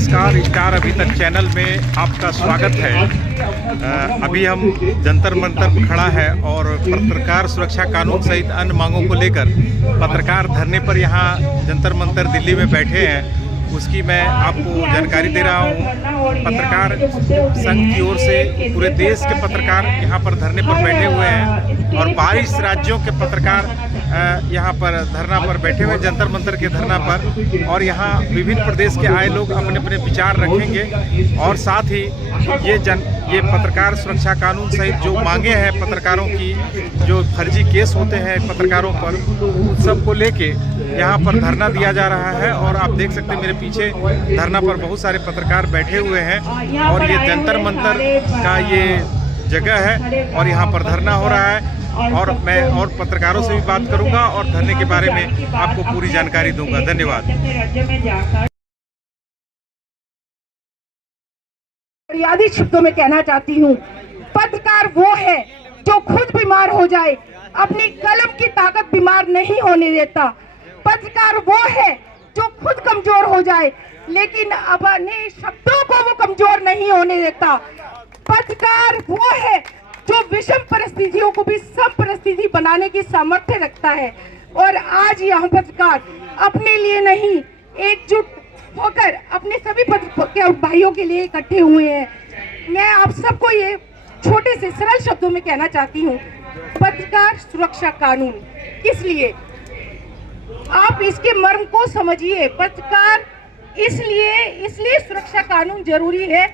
नमस्कार, स्टार अभी तक चैनल में आपका स्वागत है। अभी हम जंतर मंतर पर खड़ा है और पत्रकार सुरक्षा कानून सहित अन्य मांगों को लेकर पत्रकार धरने पर यहाँ जंतर मंतर दिल्ली में बैठे हैं। उसकी मैं आपको जानकारी दे रहा हूँ। पत्रकार संघ की ओर से पूरे देश के पत्रकार यहाँ पर धरने पर बैठे हुए हैं और 22 राज्यों के पत्रकार यहाँ पर धरना पर बैठे हुए, जंतर मंतर के धरना पर। और यहाँ विभिन्न प्रदेश के आए लोग अपने अपने विचार रखेंगे और साथ ही ये पत्रकार सुरक्षा कानून सहित जो मांगे हैं पत्रकारों की, जो फर्जी केस होते हैं पत्रकारों पर, उन सब को लेके यहाँ पर धरना दिया जा रहा है। और आप देख सकते हैं मेरे पीछे धरना पर बहुत सारे पत्रकार बैठे हुए हैं और ये जंतर मंतर का ये जगह है और यहाँ पर धरना हो रहा है। और मैं और पत्रकारों से भी बात करूंगा और धरने के बारे में आपको पूरी जानकारी दूंगा। धन्यवाद। बुनियादी शब्दों में कहना चाहती हूँ, पत्रकार वो है जो खुद बीमार हो जाए, अपनी कलम की ताकत बीमार नहीं होने देता। पत्रकार वो है जो खुद कमजोर हो जाए लेकिन अपने शब्दों को वो कमजोर नहीं होने देता। पत्रकार वो है जो विषम परिस्थितियों को भी सम परिस्थिति बनाने की सामर्थ्य रखता है। और आज यहाँ पत्रकार अपने लिए नहीं, एकजुट होकर अपने सभी पत्रकार भाइयों के लिए इकट्ठे हुए हैं। मैं आप सबको ये छोटे से सरल शब्दों में कहना चाहती हूँ, पत्रकार सुरक्षा कानून किस लिए, आप इसके मर्म को समझिए। पत्रकार इसलिए सुरक्षा कानून जरूरी है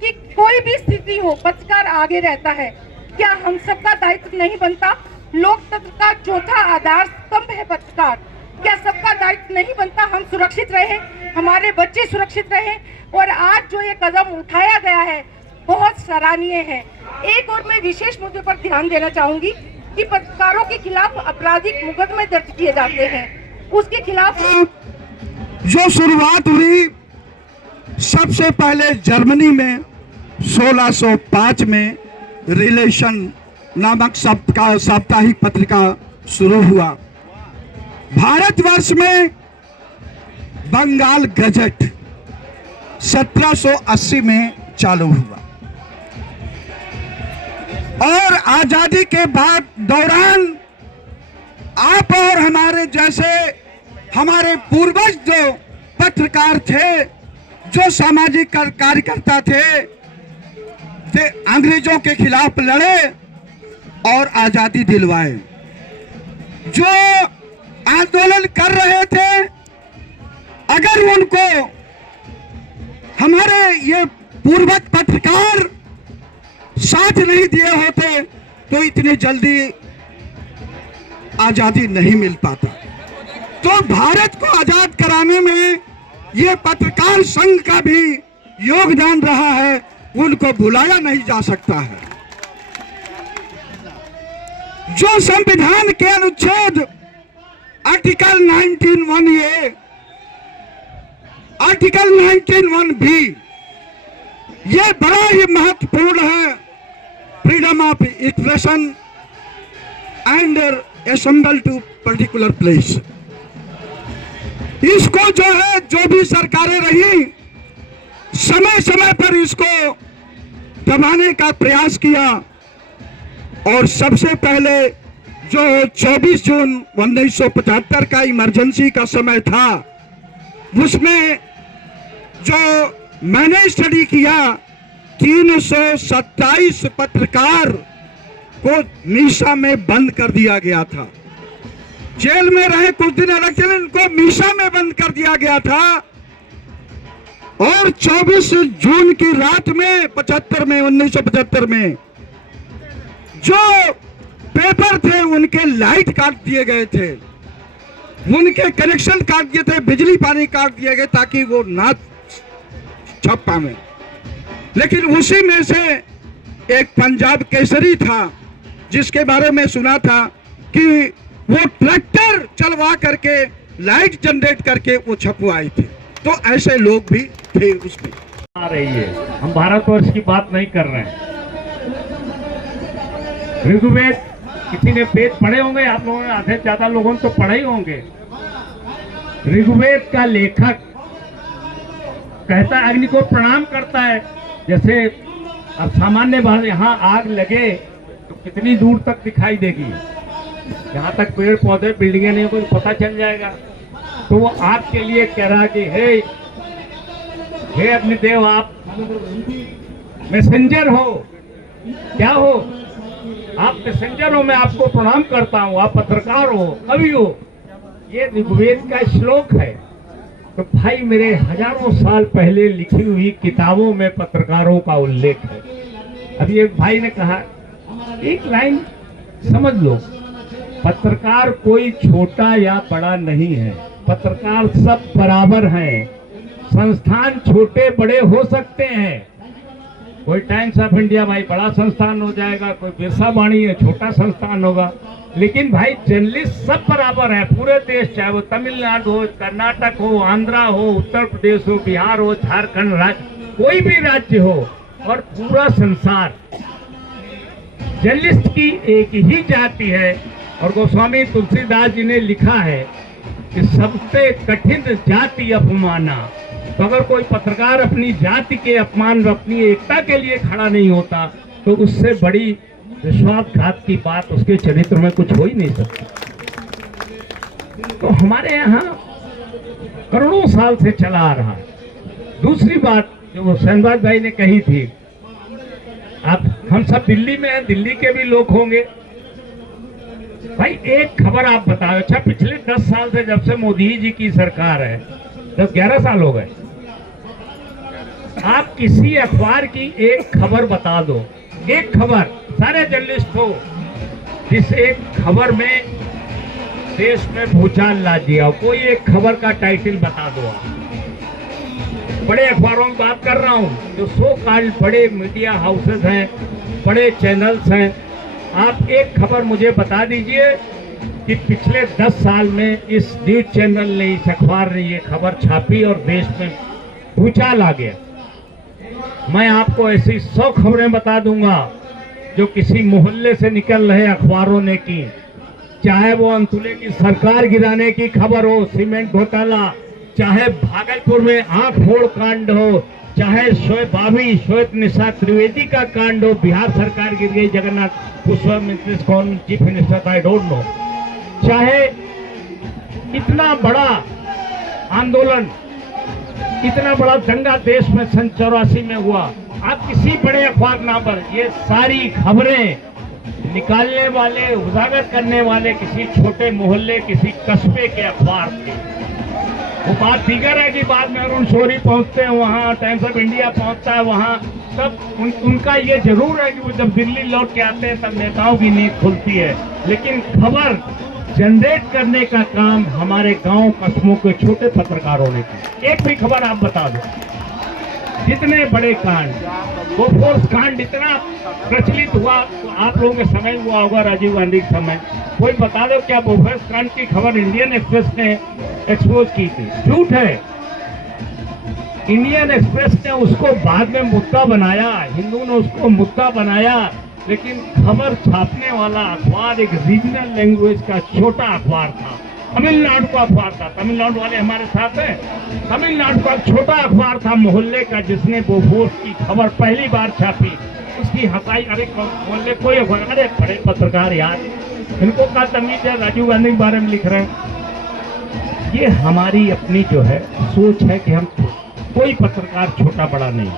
कि कोई भी स्थिति हो पत्रकार आगे रहता है। क्या हम सबका दायित्व नहीं बनता? लोकतंत्र का चौथा आधार स्तंभ है पत्रकार। क्या सबका दायित्व नहीं बनता हम सुरक्षित रहें, हमारे बच्चे सुरक्षित रहें? और आज जो ये कदम उठाया गया है बहुत सराहनीय है। एक और मैं विशेष मुद्दे पर ध्यान देना चाहूंगी कि पत्रकारों के खिलाफ आपराधिक मुकदमे दर्ज किए जाते हैं, उसके खिलाफ जो शुरुआत हुई सबसे पहले जर्मनी में 1605 में रिलेशन नामक साप्ताहिक पत्रिका शुरू हुआ। भारतवर्ष में बंगाल गजट 1780 में चालू हुआ और आजादी के बाद दौरान आप और हमारे जैसे हमारे पूर्वज जो पत्रकार थे, जो सामाजिक कार्यकर्ता थे, अंग्रेजों के खिलाफ लड़े और आजादी दिलवाए। जो आंदोलन कर रहे थे, अगर उनको हमारे ये पूर्वज पत्रकार साथ नहीं दिए होते तो इतनी जल्दी आजादी नहीं मिल पाता। तो भारत को आजाद कराने में ये पत्रकार संघ का भी योगदान रहा है, उनको भुलाया नहीं जा सकता है। जो संविधान के अनुच्छेद आर्टिकल 19(1)(a), आर्टिकल 19(1)(b) ये बड़ा ही महत्वपूर्ण है। Freedom of expression and assemble to particular place. इसको जो है, जो भी सरकारें रही, समय समय पर इसको दबाने का प्रयास किया। और सबसे पहले जो 24 जून 1975 का इमरजेंसी का समय था, उसमें जो मैंने स्टडी किया, 327 पत्रकार को मीसा में बंद कर दिया गया था। जेल में रहे कुछ दिन अलग चले, इनको मीसा में बंद कर दिया गया था। और 24 जून की रात में 1975 में जो पेपर थे उनके लाइट काट दिए गए थे, उनके कनेक्शन काट दिए थे, बिजली पानी काट दिए गए ताकि वो ना छप पाए। लेकिन उसी में से एक पंजाब केसरी था जिसके बारे में सुना था कि वो ट्रैक्टर चलवा करके लाइट जनरेट करके वो छपवाए थे। तो ऐसे लोग भी थे उसमें। आ रही है, हम भारतवर्ष की बात नहीं कर रहे हैं। ऋग्वेद किसी ने वेद पढ़े होंगे, आप लोगों ने आधे ज्यादा लोगों ने तो पढ़े ही होंगे। ऋग्वेद का लेखक कहता है, अग्नि को प्रणाम करता है। जैसे अब सामान्य बात, यहाँ आग लगे तो कितनी दूर तक दिखाई देगी, जहाँ तक पेड़ पौधे बिल्डिंगें नहीं हो तो पता चल जाएगा। तो वो आग के लिए कह रहा कि हे अग्निदेव, आप मैसेंजर हो, क्या हो आप? मैसेंजर हो, मैं आपको प्रणाम करता हूँ। आप पत्रकार हो, कवि हो। ये ऋग्वेद का श्लोक है। तो भाई मेरे हजारों साल पहले लिखी हुई किताबों में पत्रकारों का उल्लेख है। अभी एक भाई ने कहा, एक लाइन समझ लो, पत्रकार कोई छोटा या बड़ा नहीं है, पत्रकार सब बराबर हैं। संस्थान छोटे बड़े हो सकते हैं, कोई टाइम्स ऑफ इंडिया भाई बड़ा संस्थान हो जाएगा, कोई बिरसा वाणी है छोटा संस्थान होगा, लेकिन भाई जर्नलिस्ट सब बराबर है पूरे देश, चाहे वो तमिलनाडु हो, कर्नाटक हो, आंध्रा हो, उत्तर प्रदेश हो, बिहार हो, झारखंड, राज्य कोई भी राज्य हो और पूरा संसार। जर्नलिस्ट की एक ही जाति है और गोस्वामी तुलसीदास जी ने लिखा है कि सबसे कठिन जाति अपमाना। तो अगर कोई पत्रकार अपनी जाति के अपमान, अपनी एकता के लिए खड़ा नहीं होता तो उससे बड़ी विश्वासघात की बात उसके चरित्र में कुछ हो ही नहीं सकती। तो हमारे यहाँ करोड़ों साल से चला आ रहा। दूसरी बात जो शहनवाज भाई ने कही थी, अब हम सब दिल्ली में हैं, दिल्ली के भी लोग होंगे। भाई एक खबर आप बताओ, अच्छा पिछले 10 साल से जब से मोदी जी की सरकार है, 10-11 साल हो गए, आप किसी अखबार की एक खबर बता दो, एक खबर, सारे जर्नलिस्ट हो, जिस एक खबर में देश में भूचाल ला दिया, कोई एक खबर का टाइटल बता दो आप। बड़े अखबारों में बात कर रहा हूं, जो सो कॉल्ड बड़े मीडिया हाउसेस हैं, बड़े चैनल्स हैं, आप एक खबर मुझे बता दीजिए कि पिछले 10 साल में इस न्यूज चैनल ने, इस अखबार ने ये खबर छापी और देश में भूचाल आ गया। मैं आपको ऐसी 100 खबरें बता दूंगा जो किसी मोहल्ले से निकल रहे अखबारों ने की, चाहे वो अंतुले की सरकार गिराने की खबर हो, सीमेंट घोटाला, चाहे भागलपुर में आंख फोड़ कांड हो, चाहे श्वेत निशा त्रिवेदी का कांड हो, बिहार सरकार गिर गई, जगन्नाथ पुष्पा मिनिस्टर कौन chief minister I don't know, चाहे इतना बड़ा आंदोलन, इतना बड़ा दंगा देश में सन 84 में हुआ, आप किसी बड़े अखबार ना पर ये सारी खबरें निकालने वाले, उजागर करने वाले किसी छोटे मोहल्ले, किसी कस्बे के अखबार थे। वो बात दीगर है कि बाद में अरुण शौरी पहुंचते हैं वहाँ, टाइम्स ऑफ इंडिया पहुंचता है वहाँ, तब उनका ये जरूर है कि वो जब दिल्ली लौट के आते हैं तब नेताओं की नींद खुलती है, लेकिन खबर जनरेट करने का काम हमारे गांव कस्बों के छोटे पत्रकारों ने किया। एक भी खबर आप बता दो, जितने बड़े कांड, बोफोर्स कांड इतना प्रचलित हुआ, तो आप लोगों के समय हुआ होगा, राजीव गांधी के समय, कोई बता दो क्या बोफोर्स कांड की खबर इंडियन एक्सप्रेस ने एक्सपोज की थी? झूठ है। इंडियन एक्सप्रेस ने उसको बाद में मुद्दा बनाया, हिंदू ने उसको मुद्दा बनाया, लेकिन खबर छापने वाला अखबार एक रीजनल लैंग्वेज का छोटा अखबार था, तमिलनाडु का अखबार था। तमिलनाडु वाले हमारे साथ हैं। तमिलनाडु का छोटा अखबार था मोहल्ले का, जिसने बोफोर्स की खबर पहली बार छापी। उसकी हंसाई, अरे मोहल्ले कोई अखबार, अरे बड़े पत्रकार यार, इनको क्या तमीज है, राजीव गांधी के बारे में लिख रहे हैं। ये हमारी अपनी जो है सोच है कि हम, कोई पत्रकार छोटा बड़ा नहीं।